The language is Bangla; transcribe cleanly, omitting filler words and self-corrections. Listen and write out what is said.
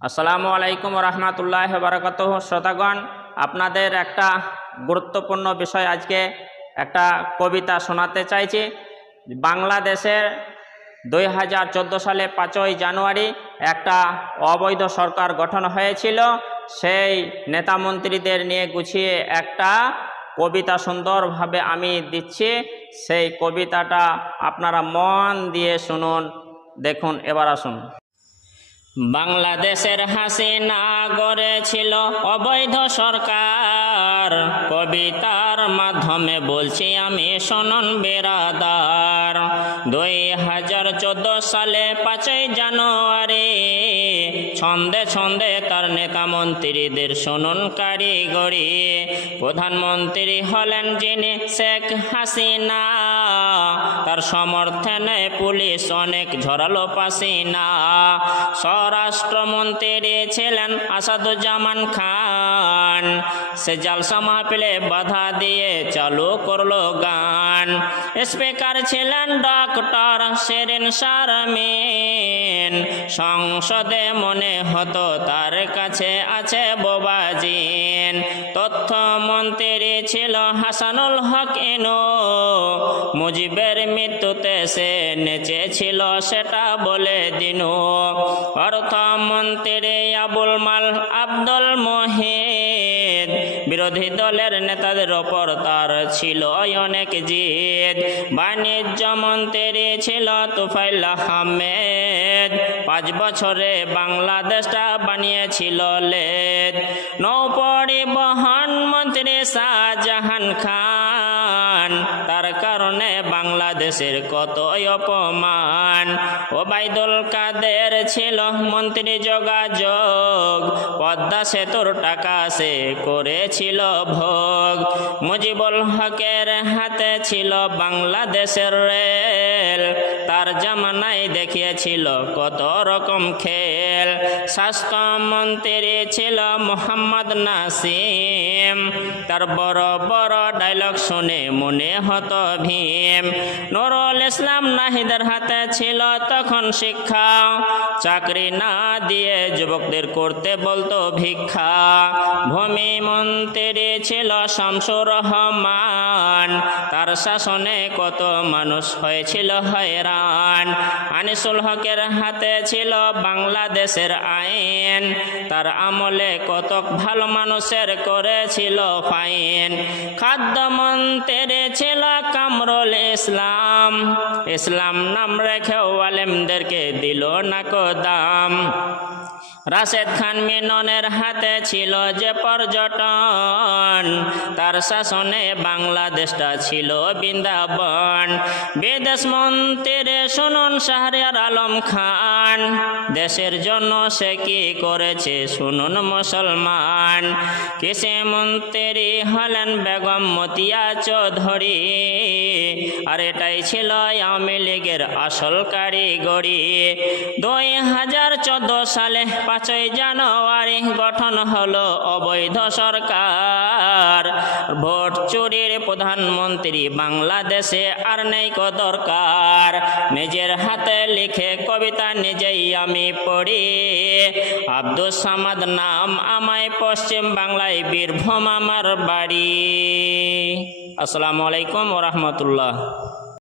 আসসালামু আলাইকুম রহমতুল্লাহ বারাকাতুহু। শ্রোতাগণ, আপনাদের একটা গুরুত্বপূর্ণ বিষয় আজকে একটা কবিতা শোনাতে চাইছি। বাংলাদেশের 2014 সালে 5ই জানুয়ারি একটা অবৈধ সরকার গঠন হয়েছিল। সেই নেতা মন্ত্রীদের নিয়ে গুছিয়ে একটা কবিতা সুন্দরভাবে আমি দিচ্ছি। সেই কবিতাটা আপনারা মন দিয়ে শুনুন। দেখুন, এবার আসুন। বাংলাদেশের হাসিনা গড়েছিল অবৈধ সরকার, কবিতার মাধ্যমে বলছি আমি শুনুন বিরাদার। 2014 সালে 5ই জানুয়ারি ছন্দে ছন্দে তার নেতা মন্ত্রীদের শুনুন কারিগরি। প্রধানমন্ত্রী হলেন যিনি শেখ হাসিনা, তার সমর্থনে পুলিশ অনেক ঝরালো পাসিনা। স্বরাষ্ট্রমন্ত্রী ছিলেন আসাদুজ্জামান খান, সে জালসা মাহফিলে বাধা দিয়ে চালু করলো গান। স্পিকার ছিলেন ডক্টর শিরিন শারমিন, সংসদে মনে হতো তার কাছে আছে বোবাজিন। তথ্যমন্ত্রী ছিল হাসানুল হক ইনু, মুজিবের মৃত্যুতে সে নেচেছিল সেটা বলে দিনু। অর্থমন্ত্রী আবুল মাল আব্দুল মহিদ, বিরোধী দলের নেতাদের ওপর তার ছিল অনেক জিদ। বাণিজ্য মন্ত্রী ছিল তুফাইল আহমেদ, 5 বছরে বাংলাদেশটা বানিয়েছিল লেদ। নৌ পরিবহন মন্ত্রী শাহজাহান খান, তার কারণে বাংলাদেশের কত অপমান। ওবায়দুল কাদের ছিল মন্ত্রী যোগাযোগ, পদ্মা সেতুর টাকা সে করেছিল ভোগ। মুজিবুল হকের হাতে ছিল বাংলাদেশের রেল, তার জামানায় দেখিয়েছিল কত রকম খেল। স্বাস্থ্যমন্ত্রী ছিল মোহাম্মদ নাসিম, তার বড় বড় ডায়লগ শুনে মনে হতো ভীম। নুরুল ইসলাম নাহিদের হাতে ছিল তখন শিক্ষা, চাকরি না দিয়ে যুবকদের করতে বলতো ভিক্ষা। ভূমি মন্ত্রী ছিল শামসুর রহমান, তার শাসনে কত মানুষ হয়েছিল হয়রান। আনিসুল হকের হাতে ছিল বাংলাদেশের আইন, তার আমলে কত ভালো মানুষের করেছিল ফাইন। খাদ্যমন্ত্রী ছিল কামরুল ইসলাম, ইসলাম নাম রেখেও আলেমদেরকে দিল না কো দাম। রাশেদ খান মিননের হাতে ছিল যে পর্যটন, তার শাসনে বাংলাদেশটা ছিল বৃন্দাবন। বিদেশ মন্ত্রী শুনুন শাহরিয়ার আলম খান, দেশের জন্য সে কি করেছে শুনুন মুসলমান। কৃষি মন্ত্রী হলেন বেগম মতিয়া চৌধুরী, আর এটাই ছিল আওয়ামী লীগের আসল কারিগরি। 2014 সালে 5ই জানুয়ারি গঠন হলো অবৈধ সরকার। ভোট চুরির প্রধানমন্ত্রী বাংলাদেশে আর নেই কো দরকার। নিজের হাতে লিখে কবিতা নিজেই আমি পড়ি, আব্দুস সামাদ নাম আমায়, পশ্চিম বাংলায় বীরভূম আমার বাড়ি। আসসালামু আলাইকুম ওয়া রাহমাতুল্লাহ।